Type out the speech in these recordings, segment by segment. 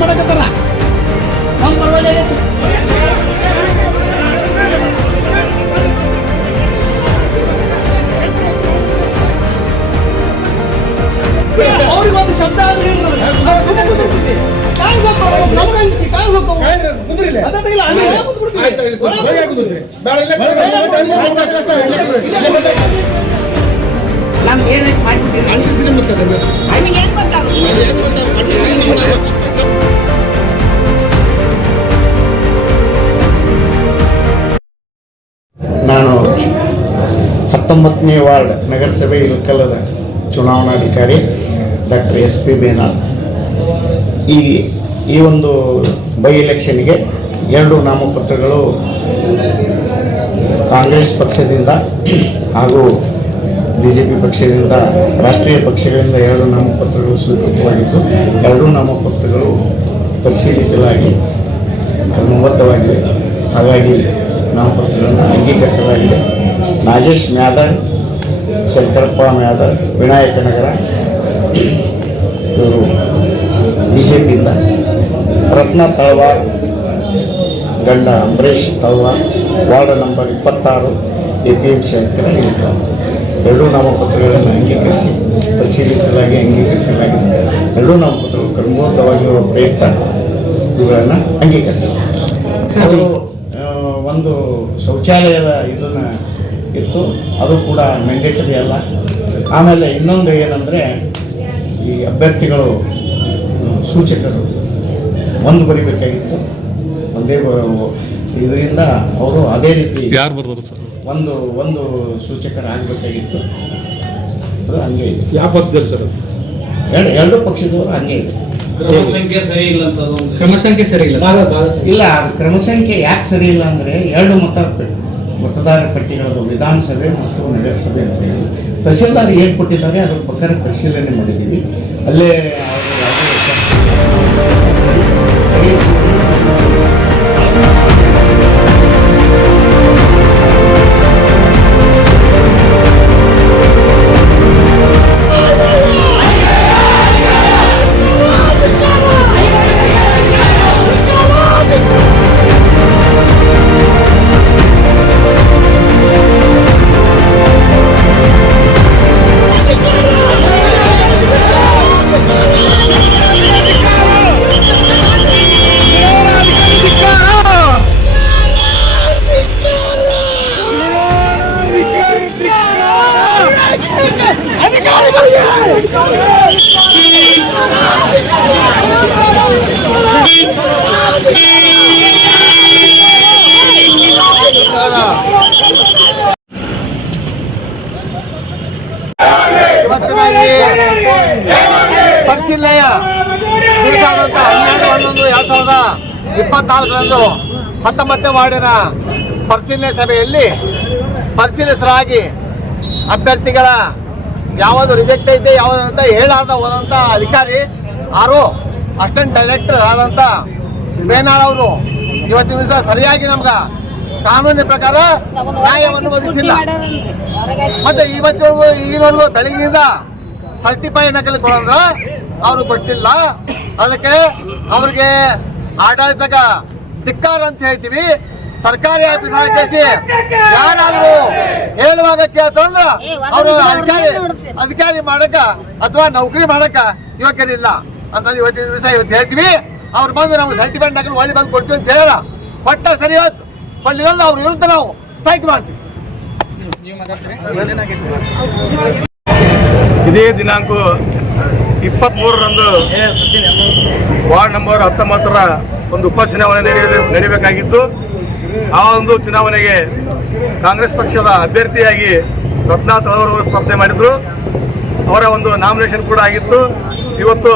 ಮಾಡಕತ್ತಾರ ನಮ್ಮ ಪರವಾಗಿ ಆಗೈತಿ ಅವ್ರಿಗೊಂದು ಶಬ್ದ ಆದ್ರೆ ಕುಂದ್ರಿಲ್ಲ ಹತ್ತೊಂಬತ್ತನೇ ವಾರ್ಡ್ ನಗರಸಭೆ ಇಲ್ಕಲದ ಚುನಾವಣಾಧಿಕಾರಿ ಡಾಕ್ಟರ್ ಎಸ್ ಪಿ ಬೇನಾಳ್. ಈ ಈ ಒಂದು ಬೈ ಎಲೆಕ್ಷನ್ಗೆ ಎರಡು ನಾಮಪತ್ರಗಳು ಕಾಂಗ್ರೆಸ್ ಪಕ್ಷದಿಂದ ಹಾಗೂ ಬಿ ಜೆ ಪಿ ಪಕ್ಷದಿಂದ, ರಾಷ್ಟ್ರೀಯ ಪಕ್ಷಗಳಿಂದ ಎರಡು ನಾಮಪತ್ರಗಳು ಸ್ವೀಕೃತವಾಗಿದ್ದು, ಎರಡೂ ನಾಮಪತ್ರಗಳು ಪರಿಶೀಲಿಸಲಾಗಿ ಕ್ರಮಬದ್ಧವಾಗಿವೆ. ಹಾಗಾಗಿ ನಾಮಪತ್ರಗಳನ್ನು ಅಂಗೀಕರಿಸಲಾಗಿದೆ. ನಾಗೇಶ್ ಮ್ಯಾದರ್, ಶಂಕರಪ್ಪ ಮ್ಯಾದರ್ ವಿನಾಯಕನಗರ ಇವರು ಬಿ ಜೆ ಪಿಯಿಂದ ರತ್ನ ತಳವಾರ್, ಗಂಡ ಅಂಬರೀಷ್ ತಳವಾರ್, ವಾರ್ಡ್ ನಂಬರ್ ಇಪ್ಪತ್ತಾರು ಎ ಪಿ ಎಂ ಸಿ ಹತ್ತಿರ ಎರಡೂ ನಾಮಪತ್ರಗಳನ್ನು ಅಂಗೀಕರಿಸಿ ಪರಿಶೀಲಿಸಲಾಗಿ ಅಂಗೀಕರಿಸಲಾಗಿದೆ. ಎರಡೂ ನಾಮಪತ್ರಗಳು ಕ್ರಮಬದ್ಧವಾಗಿರುವ ಪ್ರಯುಕ್ತ ಇವುಗಳನ್ನು ಅಂಗೀಕರಿಸಲಾಗಿದೆ. ಒಂದು ಶೌಚಾಲಯದ ಇದನ್ನ ಇತ್ತು. ಅದು ಕೂಡ ಮ್ಯಾಂಡೇಟರಿ ಅಲ್ಲ. ಆಮೇಲೆ ಇನ್ನೊಂದು ಏನಂದರೆ ಈ ಅಭ್ಯರ್ಥಿಗಳು ಸೂಚಕರು ಒಂದು ಬರಿಬೇಕಾಗಿತ್ತು. ಒಂದೇ ಇದರಿಂದ ಅವರು ಅದೇ ರೀತಿ ಯಾರು ಬರ್ತಾರೆ ಸರ್? ಒಂದು ಒಂದು ಸೂಚಕರಾಗಬೇಕಾಗಿತ್ತು. ಅದು ಹಂಗೆ ಇದೆ. ಯಾವ ಪಕ್ಷದಲ್ಲಿ ಸರ್ ಎರಡು ಎರಡು ಪಕ್ಷದವರು ಹಂಗೆ ಇದೆ. ಕ್ರಮ ಸಂಖ್ಯೆ ಸರಿ ಇಲ್ಲ ಅಂತ ಕ್ರಮ ಸಂಖ್ಯೆ ಸರಿ ಇಲ್ಲ. ಇಲ್ಲ ಕ್ರಮಸಂಖ್ಯೆ ಯಾಕೆ ಸರಿ ಇಲ್ಲ ಅಂದರೆ ಎರಡು ಮತ ಮತದಾರ ಪಟ್ಟಿಗಳದು ವಿಧಾನಸಭೆ ಮತ್ತು ನಗರಸಭೆ ಅಂತ ಹೇಳಿ. ತಹಸೀಲ್ದಾರ್ ಏನು ಕೊಟ್ಟಿದ್ದಾರೆ ಅದ್ರ ಪ್ರಕಾರ ಪರಿಶೀಲನೆ ಮಾಡಿದ್ದೀವಿ. ಅಲ್ಲೇ ಪರಿಶೀಲನೆಯ ದಿವಸವಾದಂಥ ಹನ್ನೆರಡು ಹನ್ನೊಂದು ಎರಡ್ ಸಾವಿರದ ಇಪ್ಪತ್ನಾಲ್ಕರಂದು ಹತ್ತೊಂಬತ್ತನೇ ವಾರ್ಡಿನ ಪರಿಶೀಲನೆ ಸಭೆಯಲ್ಲಿ ಪರಿಶೀಲಿಸಲಾಗಿ ಅಭ್ಯರ್ಥಿಗಳ ಯಾವುದು ರಿಜೆಕ್ಟ್ ಐತೆ, ಯಾವುದು ಅಂತ ಹೇಳಾರ್ದ ಹೋದಂಥ ಅಧಿಕಾರಿ ಆರು ಅಸಿಸ್ಟೆಂಟ್ ಡೈರೆಕ್ಟರ್ ಆದಂಥ ಬೇನಾಳ್ ಅವರು ಇವತ್ತಿನ ದಿವಸ ಸರಿಯಾಗಿ ನಮ್ಗೆ ಕಾನೂನಿನ ಪ್ರಕಾರ ನ್ಯಾಯವನ್ನು ಒದಗಿಸಿಲ್ಲ. ಮತ್ತೆ ಇವತ್ತಿವರೆಗೂ ಈಗಿನವರೆಗೂ ಬೆಳಗ್ಗೆಯಿಂದ ಸರ್ಟಿಫೈ ನಕಲಿ ಕೊಡಂದ್ರ ಅವರು ಕೊಟ್ಟಿಲ್ಲ. ಅದಕ್ಕೆ ಅವ್ರಿಗೆ ಆಡಳಿತಕ ಧಿಕ್ಕಾರ ಅಂತ ಹೇಳ್ತೀವಿ. ಸರ್ಕಾರಿ ಆಫೀಸರ್ ಕೇಸಿ ಯಾರಾದ್ರೂ ಹೇಳುವಾಗ ಕೇಳ್ತಂದ್ರ ಅವರು ಅಧಿಕಾರಿ ಅಧಿಕಾರಿ ಮಾಡಕ ಅಥವಾ ನೌಕರಿ ಮಾಡಕ ಯೋಗ್ಯರಿಲ್ಲ. ಅಂತ ಇವತ್ತಿನ ದಿವಸ ಇವತ್ತು ಹೇಳ್ತೀವಿ. ಅವ್ರು ಬಂದು ನಮ್ಗೆ ಸರ್ಟಿಫಿಕೇಟ್ ಹಾಕಲು ಒಳ್ಳೆ ಬಂದು ಕೊಡ್ತೀವಿ ಅಂತ ಹೇಳಲ್ಲ. ಕೊಟ್ಟ ಸರಿ ಇವತ್ತು ಕೊಡ್ಲಿಲ್ಲ ಅವ್ರ ವಿರುದ್ಧ ನಾವು ಸ್ಟ್ರೈಕ್ ಮಾಡ್ತೀವಿ. ಇದೇ ದಿನಾಂಕ ಇಪ್ಪತ್ತ್ಮೂರರಂದು ವಾರ್ಡ್ ನಂಬರ್ ಹತ್ತೊಂಬತ್ತರ ಒಂದು ಉಪಚುನಾವಣೆ ನಡೆಯಲು ನಡೀಬೇಕಾಗಿತ್ತು ಆ ಒಂದು ಚುನಾವಣೆಗೆ ಕಾಂಗ್ರೆಸ್ ಪಕ್ಷದ ಅಭ್ಯರ್ಥಿಯಾಗಿ ರತ್ನಾ ತಳವರವರು ಸ್ಪರ್ಧೆ ಮಾಡಿದ್ರು. ಅವರ ಒಂದು ನಾಮಿನೇಷನ್ ಕೂಡ ಆಗಿತ್ತು. ಇವತ್ತು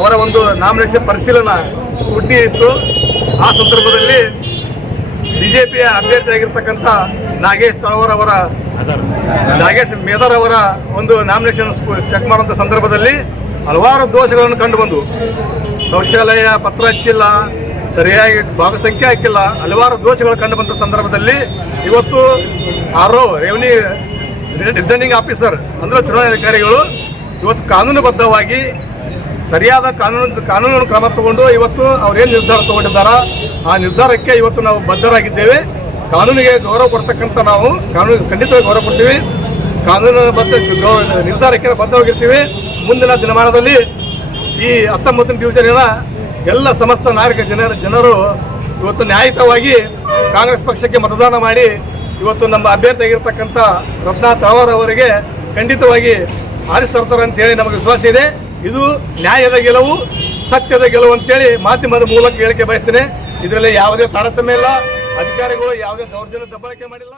ಅವರ ಒಂದು ನಾಮಿನೇಷನ್ ಪರಿಶೀಲನಾ ಸ್ಕೂಟಿ ಇತ್ತು. ಆ ಸಂದರ್ಭದಲ್ಲಿ ಬಿಜೆಪಿಯ ಅಭ್ಯರ್ಥಿಯಾಗಿರ್ತಕ್ಕಂಥ ನಾಗೇಶ್ ತಳವರ್ ಅವರ ನಾಗೇಶ್ ಮೇದರ್ ಅವರ ಒಂದು ನಾಮಿನೇಷನ್ ಚೆಕ್ ಮಾಡುವಂಥ ಸಂದರ್ಭದಲ್ಲಿ ಹಲವಾರು ದೋಷಗಳನ್ನು ಕಂಡು ಬಂದವು. ಶೌಚಾಲಯ ಪತ್ರ ಹಚ್ಚಿಲ್ಲ, ಸರಿಯಾಗಿ ಭಾಗಸಂಖ್ಯೆ ಹಾಕಿಲ್ಲ, ಹಲವಾರು ದೋಷಗಳು ಕಂಡು ಬಂದ ಸಂದರ್ಭದಲ್ಲಿ ಇವತ್ತು ಆರೋ ರೆವಿನ್ಯೂ ರಿಟರ್ನಿಂಗ್ ಆಫೀಸರ್, ಅಂದ್ರೆ ಚುನಾವಣಾಧಿಕಾರಿಗಳು ಇವತ್ತು ಕಾನೂನುಬದ್ಧವಾಗಿ ಸರಿಯಾದ ಕಾನೂನು ಕಾನೂನು ಕ್ರಮ ತಗೊಂಡು ಇವತ್ತು ಅವ್ರೇನು ನಿರ್ಧಾರ ತಗೊಂಡಿದ್ದಾರ? ಆ ನಿರ್ಧಾರಕ್ಕೆ ಇವತ್ತು ನಾವು ಬದ್ಧರಾಗಿದ್ದೇವೆ. ಕಾನೂನಿಗೆ ಗೌರವ ಕೊಡ್ತಕ್ಕಂಥ ನಾವು ಕಾನೂನು ಖಂಡಿತವಾಗಿ ಗೌರವ ಕೊಡ್ತೀವಿ. ಕಾನೂನು ಬದ್ಧ ನಿರ್ಧಾರಕ್ಕೆ ಬದ್ಧವಾಗಿರ್ತೀವಿ. ಮುಂದಿನ ದಿನಮಾನದಲ್ಲಿ ಈ ಹತ್ತೊಂಬತ್ತನೇ ಡಿವಿಷನಿನ ಎಲ್ಲ ಸಮಸ್ತ ನಾಗರಿಕ ಜನರ ಜನರು ಇವತ್ತು ನ್ಯಾಯಿತವಾಗಿ ಕಾಂಗ್ರೆಸ್ ಪಕ್ಷಕ್ಕೆ ಮತದಾನ ಮಾಡಿ ಇವತ್ತು ನಮ್ಮ ಅಭ್ಯರ್ಥಿ ಆಗಿರ್ತಕ್ಕಂಥ ರತ್ನಾ ತಳವಾರ್ ಅವರಿಗೆ ಖಂಡಿತವಾಗಿ ಆರಿಸ್ತರ್ತಾರೆ ಅಂತೇಳಿ ನಮಗೆ ವಿಶ್ವಾಸ ಇದೆ. ಇದು ನ್ಯಾಯದ ಗೆಲುವು, ಸತ್ಯದ ಗೆಲುವು ಅಂತೇಳಿ ಮಾಧ್ಯಮದ ಮೂಲಕ ಹೇಳಿಕೆ ಬಯಸ್ತೇನೆ. ಇದರಲ್ಲಿ ಯಾವುದೇ ತಾರತಮ್ಯ ಇಲ್ಲ. ಅಧಿಕಾರಿಗಳು ಯಾವುದೇ ದೌರ್ಜನ್ಯ ದಬ್ಬಾಳಿಕೆ ಮಾಡಿಲ್ಲ.